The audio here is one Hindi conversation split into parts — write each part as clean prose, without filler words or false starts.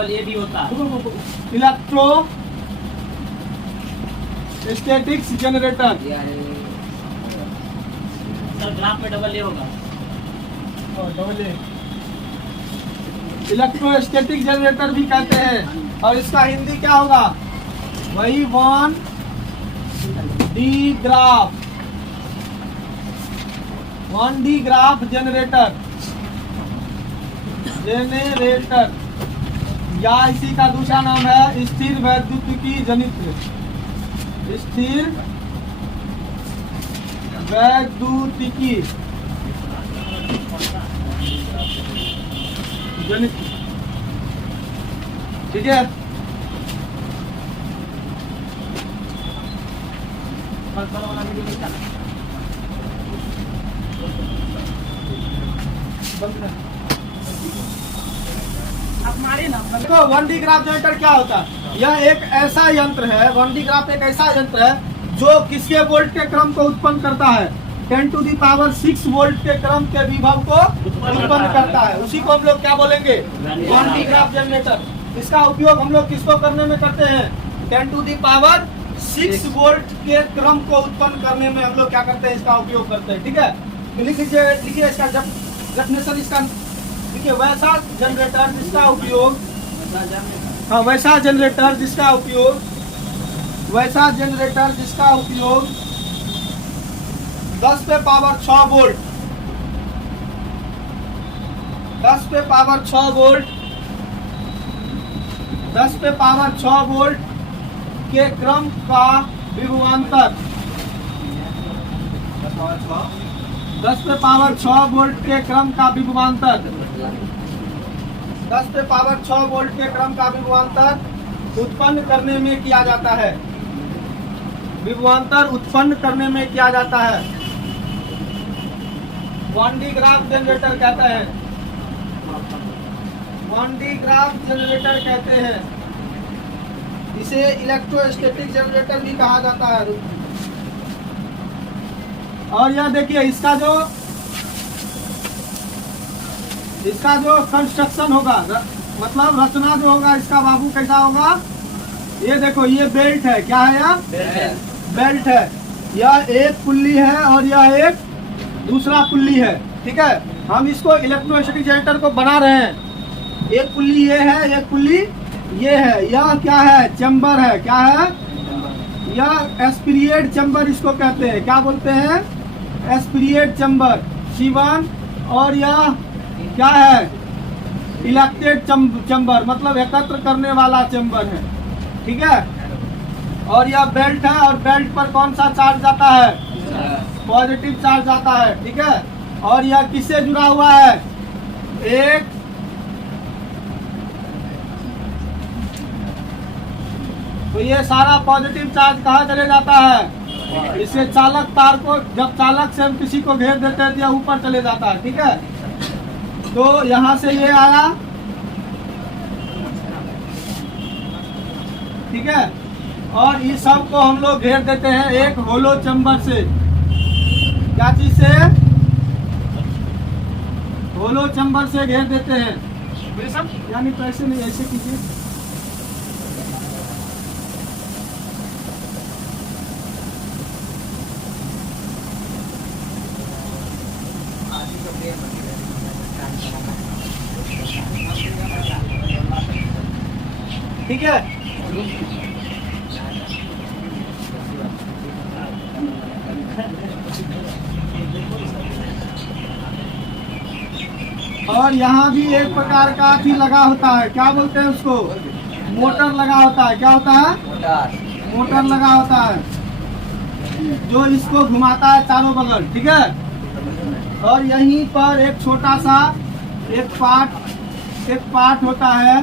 डबल ए भी होता है। Electro statics generator, sir graph में डबल ए होगा। डबल ए इलेक्ट्रोस्टैटिक जनरेटर भी कहते हैं। और इसका हिंदी क्या होगा? वही 1D graph, 1D graph generator, या इसी का दूसरा नाम है स्थिर वैद्युतिकी जनित्र, स्थिर वैद्युतिकी जनित्र। ठीक है, देखो 1D ग्राफ जनरेटर क्या होता है? यह एक ऐसा यंत्र है, 1D ग्राफ एक ऐसा यंत्र है जो किसके वोल्ट के क्रम को उत्पन्न करता है? 10⁶ वोल्ट के क्रम के विभव को उत्पन्न करता है। उसी को हम लोग क्या बोलेंगे? 1D graph generator. इसका उपयोग हम लोग किसको करने में करते हैं? 10⁶ वोल्ट के क्रम को उत्पन्न करने में हम लोग क्या करते हैं? इसका उपयोग करते हैं। ठीक है, तो लिखिए इसका डेफिनेशन, इसका देखिए, वैसा जनरेटर जिसका उपयोग, हाँ वैसा जनरेटर जिसका उपयोग 10⁶ वोल्ट, 10⁶ वोल्ट के क्रम का विभवांतर, 10⁶ वोल्ट के क्रम का विभवांतर, 10⁶ वोल्ट के क्रम का विभवांतर उत्पन्न करने में किया जाता है। विभवांतर उत्पन्न करने में किया जाता है। 1D ग्राफ जनरेटर कहते हैं, 1D ग्राफ जनरेटर कहते हैं। इसे इलेक्ट्रोस्टैटिक जनरेटर भी कहा जाता है। और यह देखिए, इसका जो कंस्ट्रक्शन होगा, मतलब रचना जो होगा इसका बाबू कैसा होगा? ये देखो, ये बेल्ट है। क्या है यह? बेल्ट है। यह एक पुल्ली है और यह एक दूसरा पुल्ली है। ठीक है, हम इसको इलेक्ट्रोस्टैटिक जनरेटर को बना रहे हैं। एक पुल्ली ये है, एक पुल्ली ये है। यह क्या है? चैम्बर है। क्या है? यह एस्पिरिएट चैम्बर इसको कहते हैं। क्या बोलते हैं? एस्पिरिएट चैम्बर C1। और यह क्या है? इलेक्टेड चैम्बर, मतलब एकत्र करने वाला चैम्बर है। ठीक है, और यह बेल्ट है, और बेल्ट पर कौन सा चार्ज आता है? पॉजिटिव चार्ज आता है। ठीक है, और यह किससे जुड़ा हुआ है? एक तो ये सारा पॉजिटिव चार्ज कहाँ चले जाता है? इससे चालक तार को, जब चालक से हम किसी को घेर देते हैं तो यह ऊपर चले जाता है। ठीक है, तो यहाँ से ये आया। ठीक है, और इस सब को हम लोग घेर देते हैं एक होलो चैम्बर से। क्या चीज से? होलो चैम्बर से घेर देते हैं। यानी तो ऐसे नहीं, ऐसे कीजिए। ठीक है, और यहाँ भी एक प्रकार का भी लगा होता है। क्या बोलते हैं उसको? मोटर लगा होता है। क्या होता है? मोटर लगा होता है, जो इसको घुमाता है चारों बगल। ठीक है, और यहीं पर एक छोटा सा एक पार्ट होता है।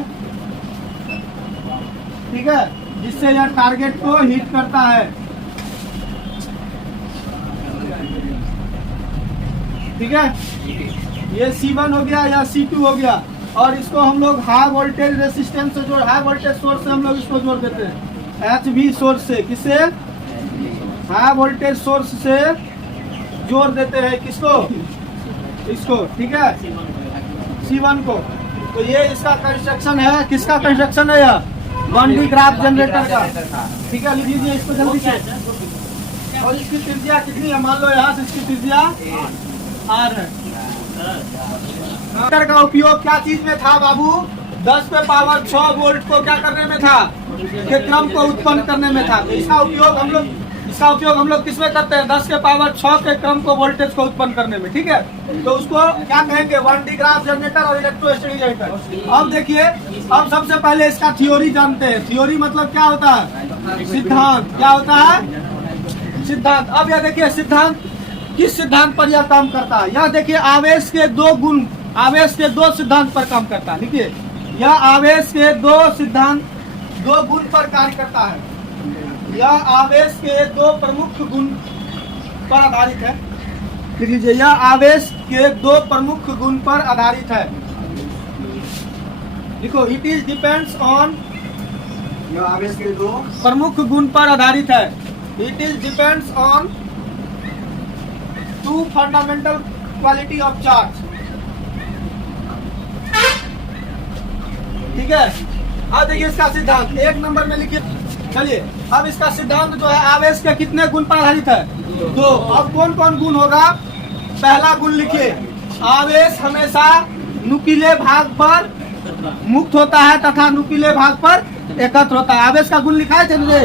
ठीक है, जिससे यह टारगेट को हिट करता है। ठीक है, ये C1 हो गया या C2 हो गया। और इसको हम लोग हाई वोल्टेज रेसिस्टेंस से जोड़, हाई वोल्टेज सोर्स से हम लोग इसको जोड़ देते हैं। HV सोर्स से, किससे? हाई वोल्टेज सोर्स से जोड़ देते हैं। किसको? इसको। ठीक है, C1 को। तो ये इसका कंस्ट्रक्शन है, किसका कंस्ट्रक्शन है यह? वन डी ग्राफ जनरेटर का। ठीक है, लिख लीजिए इसको जल्दी से। और इसकी त्रिज्या कितनी है? मान लो यहाँ से इसकी त्रिज्या R है। जनरेटर का उपयोग क्या चीज में था बाबू? 10 पे पावर 6 वोल्ट को क्या करने में था? के क्रम को उत्पन्न करने में था। तो इसका उपयोग हम लोग किस में करते हैं? 10 के पावर 6 के क्रम को वोल्टेज को उत्पन्न करने में। ठीक है, तो उसको क्या कहेंगे? वन डी ग्राफ जनरेटर और इलेक्ट्रोस्टैटिक जनरेटर। अब देखिए, अब सबसे पहले इसका थ्योरी जानते हैं। थ्योरी मतलब क्या होता है? सिद्धांत। क्या होता है? सिद्धांत। अब यह देखिए सिद्धांत किस सिद्धांत पर यह काम करता है? यह देखिए आवेश के दो गुण, आवेश के दो सिद्धांत पर काम करता है। देखिए यह आवेश के दो सिद्धांत, दो गुण पर कार्य करता है। यह आवेश के दो प्रमुख गुण पर आधारित है। लिख लीजिए, यह आवेश के दो प्रमुख गुण पर आधारित है। लिखो, इट इज डिपेंड्स ऑन, यह आवेश के दो प्रमुख गुण पर आधारित है। It is depends on two fundamental quality of charge. ठीक है, अब देखिए इसका सिद्धांत 1 नंबर में लिखिए। चलिए, अब इसका सिद्धांत जो है आवेश के कितने गुण पर आधारित है? 2। अब कौन कौन गुण होगा? पहला गुण लिखिए, आवेश हमेशा नुकीले भाग पर मुक्त होता है तथा नुकीले भाग पर एकत्र होता है। आवेश का गुण लिखा है चलिए,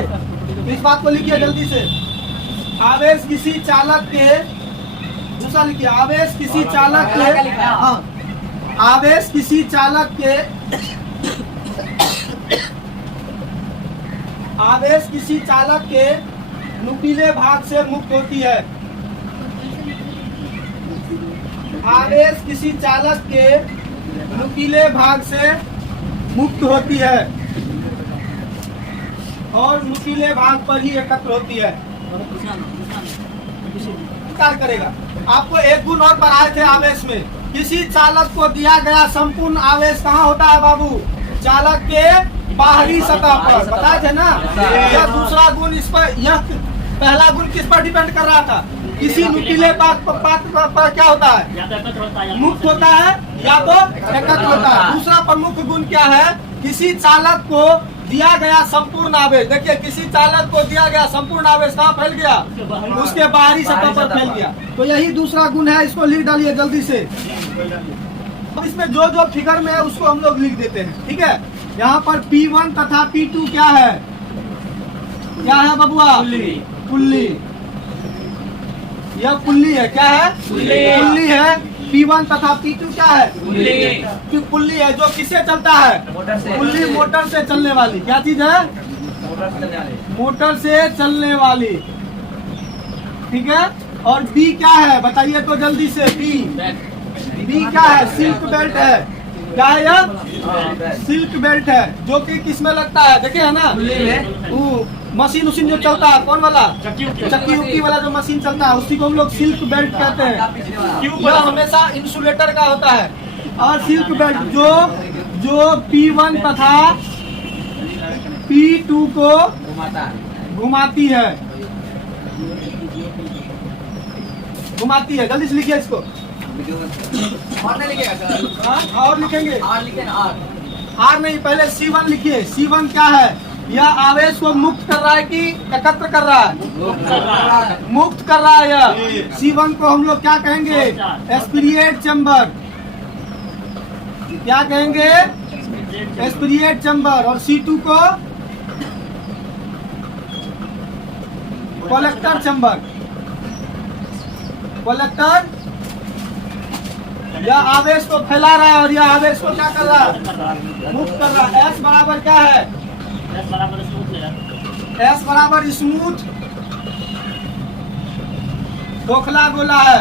इस बात को लिखिए जल्दी से। आवेश किसी चालक के, दूसरा लिखिए, आवेश किसी चालक के, हाँ, आवेश किसी चालक के, आवेश किसी चालक के नुकीले भाग से मुक्त होती है। आवेश किसी चालक के नुकीले भाग से मुक्त होती है और नुकीले भाग पर ही एकत्र होती है। कार्य करेगा। आपको एक गुण और पढ़ाए थे आवेश में। किसी चालक को दिया गया संपूर्ण आवेश कहाँ होता है बाबू? चालक के बाहरी सतह पर। बताए थे ना? यह दूसरा गुण इस पर, यह पहला गुण किस पर डिपेंड कर रहा था? किसी नुकीले भाग पर क्या होता है? या तो एकत्र होता है, मुक्त होता है या तो एकत्र होता है। दूसरा प्रमुख गुण क्या है? किसी चालक को दिया गया संपूर्ण आवेश। देखिए, किसी चालक को दिया गया संपूर्ण आवेश कहाँ फैल गया? उसके बाहरी सतह पर फैल गया। तो यही दूसरा गुण है। इसको लिख डालिए जल्दी से। इसमें जो जो फिगर में है उसको हम लोग लिख देते हैं। ठीक है, यहाँ पर P1 तथा P2 क्या है? क्या है बबुआ? पुल्ली। यह पुल्ली है। क्या है? पुल्ली है। P1 तथा P2 क्या है? पुल्ली है। जो किससे चलता है? पुल्ली मोटर से चलने वाली। क्या चीज है? मोटर से चलने वाली। ठीक है, और B क्या है? बताइए तो जल्दी से। B क्या है? सिल्क बेल्ट है। क्या है यह? सिल्क बेल्ट है, जो कि किस में लगता है? देखिए है ना, मशीन उसीन जो चलता है, कौन वाला? चक्की उक्की वाला जो मशीन चलता है, उसी को हम लोग सिल्क बेल्ट कहते हैं। यह हमेशा इंसुलेटर का होता है। और सिल्क बेल्ट जो P1 तथा P2 को घुमाती है। जल्दी से लिखिए इसको। और नहीं लिखेगा सर? हाँ, और लिखेंगे। आर लिखे ना, आर नहीं, पहले C1 लिखिए। C1 क्या है? यह आवेश को मुक्त कर रहा है कि एकत्र कर रहा है? मुक्त कर रहा है यह। C1 को हम लोग क्या कहेंगे? एस्पिरिएट चैम्बर। क्या कहेंगे? एस्पिरिएट चैम्बर। और C2 को कलेक्टर चैम्बर। कलेक्टर। यह आवेश को फैला रहा है और यह आवेश को क्या कर रहा है? मुक्त कर रहा है। S बराबर क्या है? S बराबर स्मूथ है। S बराबर स्मूथ खोखला गोला है।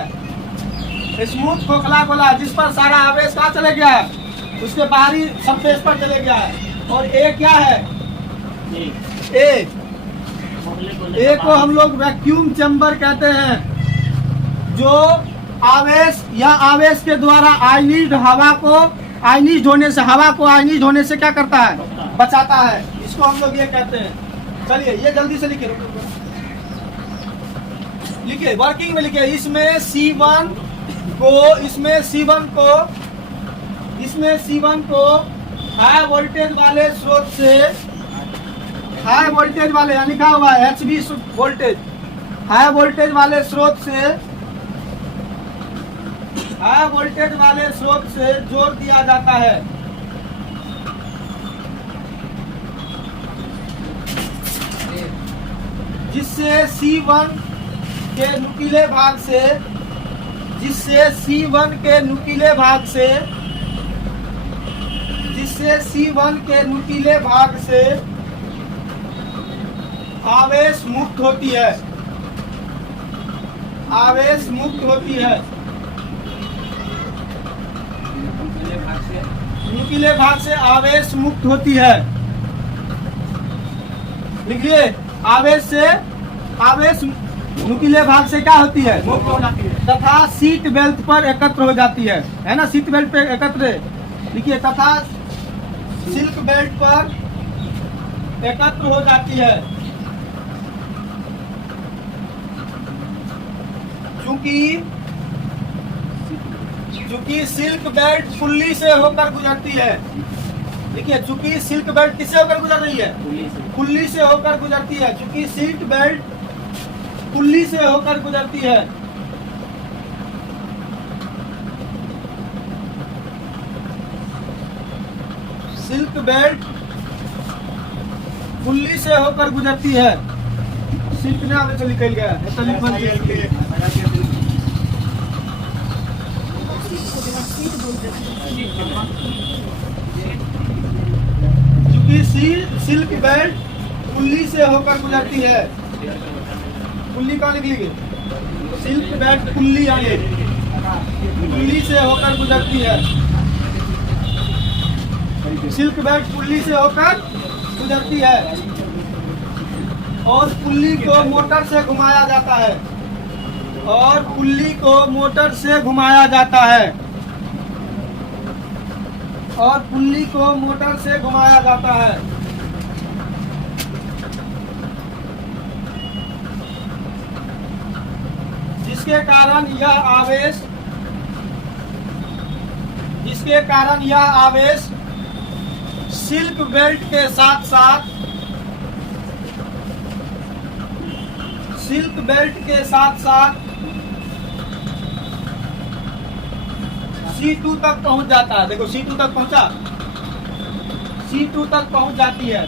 स्मूथ खोखला गोला जिस पर सारा आवेश कहाँ चले गया है? उसके बाहरी सरफेस पर चले गया है। और A क्या है? A को हम लोग वैक्यूम चैम्बर कहते हैं। जो आवेश या आवेश के द्वारा आयनीज हवा को आयनीज होने से क्या करता है? बचाता है। इसको हम लोग ये कहते हैं। चलिए ये जल्दी से लिखिए, वर्किंग में लिखिए। इसमें C1 को इसमें C1 को हाई वोल्टेज वाले स्रोत से, हाई वोल्टेज वाले यहाँ लिखा हुआ है HV वोल्टेज, हाई वोल्टेज वाले स्रोत से, हाई वोल्टेज वाले स्रोत से जोड़ दिया जाता है। जिससे C1 के नुकीले भाग से, जिससे C1 के नुकीले भाग से, जिससे C1 के नुकीले भाग से आवेश मुक्त होती है, आवेश मुक्त होती है। नुकीले भाग से आवेश मुक्त होती है। लिखिए, आवेश से, आवेश नुकीले भाग से क्या होती है? मुक्त हो जाती है। तथा सीट बेल्ट पर एकत्र हो जाती है ना? सीट बेल्ट पे एकत्र, लिखिए, तथा सिल्क बेल्ट पर एकत्र हो जाती है। चूंकि सिल्क बेल्ट पुल्ली से होकर गुजरती है। देखिए, चूंकि सिल्क बेल्ट किससे होकर गुजर रही है? पुल्ली से होकर गुजरती है। चूंकि सिल्क बेल्ट पुल्ली से होकर गुजरती है, सिल्क बेल्ट पुल्ली से होकर गुजरती है। सिल्क ने आगे चली निकल गया है। चूंकि सिल्क बेल्ट पुल्ली से होकर गुजरती है। पुल्ली कहाँ निकली? सिल्क बेल्ट पुल्ली, आगे पुल्ली से होकर गुजरती है। सिल्क बेल्ट पुल्ली से होकर गुजरती है और पुल्ली को मोटर से घुमाया जाता है, और पुल्ली को मोटर से घुमाया जाता है, और पुल्ली को मोटर से घुमाया जाता है। जिसके कारण यह आवेश सिल्क बेल्ट के साथ साथ, सिल्क बेल्ट के साथ साथ C2 तक पहुंच जाता है। देखो, C2 तक पहुंचा, C2 तक पहुंच जाती है।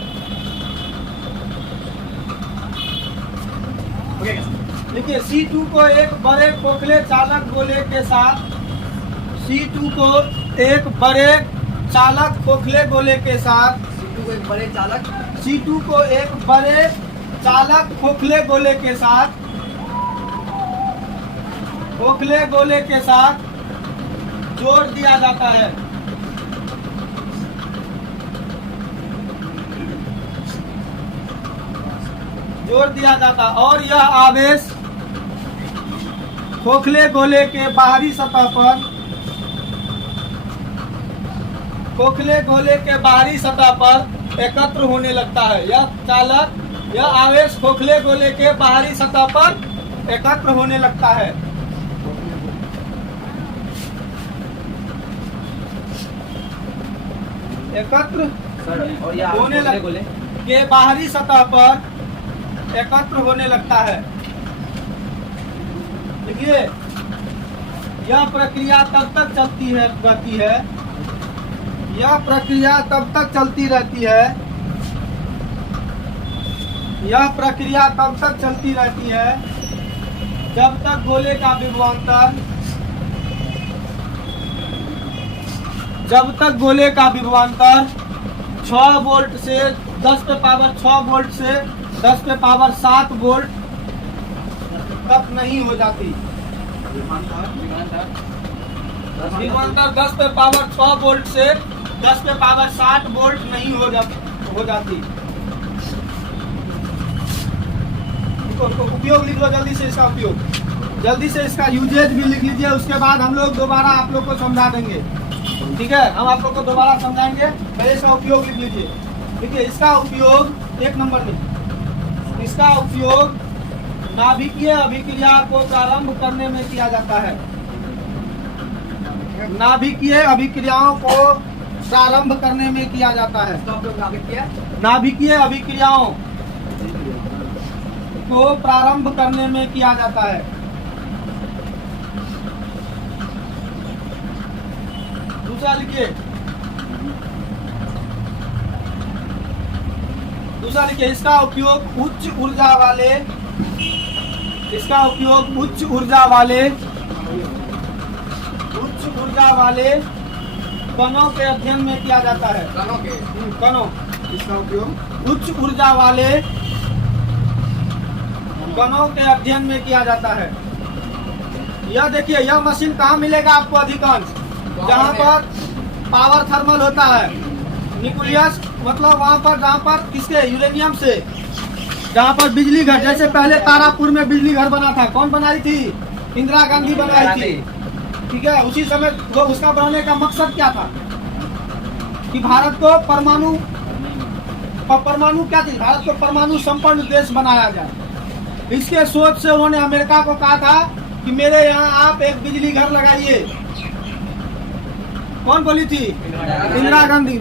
देखिए, C2 को एक बड़े खोखले चालक गोले के साथ, C2 को एक बड़े चालक खोखले गोले के साथ, C2 को एक बड़े चालक, C2 को एक बड़े चालक खोखले गोले के साथ, खोखले गोले के साथ जोड़ दिया जाता है। जोड़ दिया जाता, और यह आवेश खोखले गोले के बाहरी सतह पर, खोखले गोले के बाहरी सतह पर एकत्र होने लगता है। यह आवेश खोखले गोले के बाहरी सतह पर एकत्र होने लगता है। एकत्र और यह होने गोले के बाहरी सतह पर एकत्र होने लगता है। देखिए, यह प्रक्रिया तब तक चलती रहती है, यह प्रक्रिया तब तक चलती रहती है, यह प्रक्रिया तब तक चलती रहती है जब तक गोले का विभवांतर, जब तक गोले का विभवांतर 6 वोल्ट से 10 पे पावर 6 वोल्ट से 10 पे पावर 7 वोल्ट तक नहीं हो जाती। विभवांतर 10 पे पावर 6 वोल्ट से 10 पे पावर 7 वोल्ट नहीं हो जाती। उपयोग लिख लो जल्दी से, इसका उपयोग जल्दी से, इसका यूजेज भी लिख लीजिए। उसके बाद हम लोग दोबारा आप लोग को समझा देंगे, ठीक है? हम आप लोग को दोबारा समझाएंगे, पहले इसका उपयोग लिख लीजिए। देखिए, इसका उपयोग 1 नंबर में, इसका उपयोग नाभिकीय अभिक्रिया को प्रारंभ करने में किया जाता है। नाभिकीय अभिक्रियाओं को प्रारंभ करने में किया जाता है। इसका उपयोग नाभिक किया नाभिकीय अभिक्रियाओं को प्रारंभ करने में किया जाता है। दूसरा लिखिए, दूसरा लिखिए, इसका उपयोग उच्च ऊर्जा वाले कणों के अध्ययन में किया जाता है। कणों, इसका उपयोग उच्च ऊर्जा वाले कणों के अध्ययन में किया जाता है। यह देखिए, यह मशीन कहाँ मिलेगा आपको अधिकांश? जहाँ पर पावर थर्मल होता है, न्यूक्लियस, मतलब वहाँ पर जहाँ पर किसके यूरेनियम से, जहाँ पर बिजली घर, जैसे पहले तारापुर में बिजली घर बना था, कौन बनाई थी? इंदिरा गांधी बनाई थी। ठीक है, उसी समय वो उसका बनाने का मकसद क्या था? कि भारत को परमाणु क्या थी? भारत को परमाणु संपन्न देश बनाया जाए। इसके सोच से उन्होंने अमेरिका को कहा था कि मेरे यहाँ आप एक बिजली घर लगाइए। कौन बोली थी? इंदिरा गांधी।